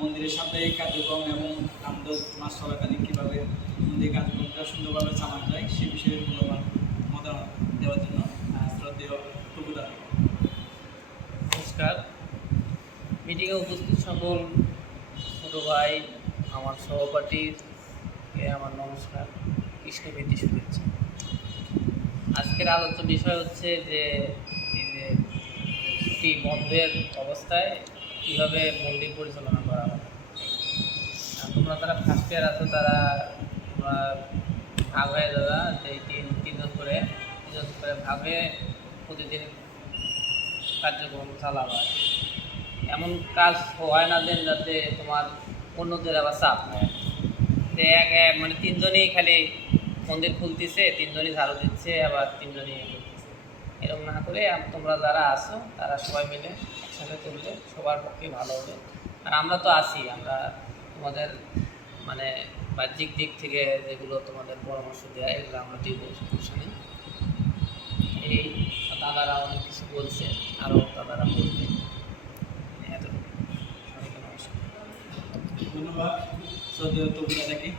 মন্দিরের সাপ্তাহিক কার্যক্রম এবং আমাদের মাস চলাকালীন কীভাবে মন্দির কার্যক্রমটা সুন্দরভাবে চালানো যায় সে বিষয়ে মূল্যবান মতামত দেওয়ার জন্য শ্রদ্ধেয় টুকুদা। নমস্কার। মিটিংয়ে উপস্থিত সকল ছোটো ভাই, আমার সহপাঠীর আমার নমস্কার, কৃষ্ণবীতি শুভেচ্ছা। আজকের আলোচ্য বিষয় হচ্ছে যে এই যে ছুটি বন্ধের অবস্থায় কীভাবে মন্দির পরিচালনা করা হবে। তোমরা তারা ফার্স্ট ইয়ার আছো, তারা তোমরা ভাগ হয়ে যাবে যে তিনজন করে ভাগ হয়ে প্রতিদিন কার্যক্রম চালাবা। এমন কাজ হয় না দেন যাতে তোমার অন্যদের আবার চাপ নেয়, যে মানে তিনজনই খালি মন্দির খুলতেছে, তিনজনই ঝাড়ু দিচ্ছে, আবার তিনজনই করতেছে। এরকম না করে তোমরা যারা আসো তারা সবাই মিলে একসাথে করলে সবার পক্ষে ভালো হবে। আর আমরা তো আছি, আমরা তোমাদের মানে বাহ্যিক দিক থেকে যেগুলো তোমাদের পরামর্শ দেওয়া এগুলো আমরা দিব, সমস্যা নেই। এই দাদারা অনেক কিছু বলছে, আরও দাদারা বলবে। ধন্যবাদ শ্রদ্ধেয় টুকুদাকে।